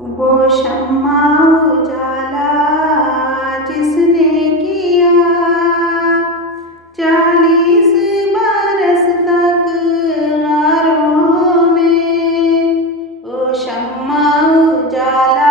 वो शम्मा उजाला जिसने किया 40 बरस तक गारों में। वो शम्मा उजाला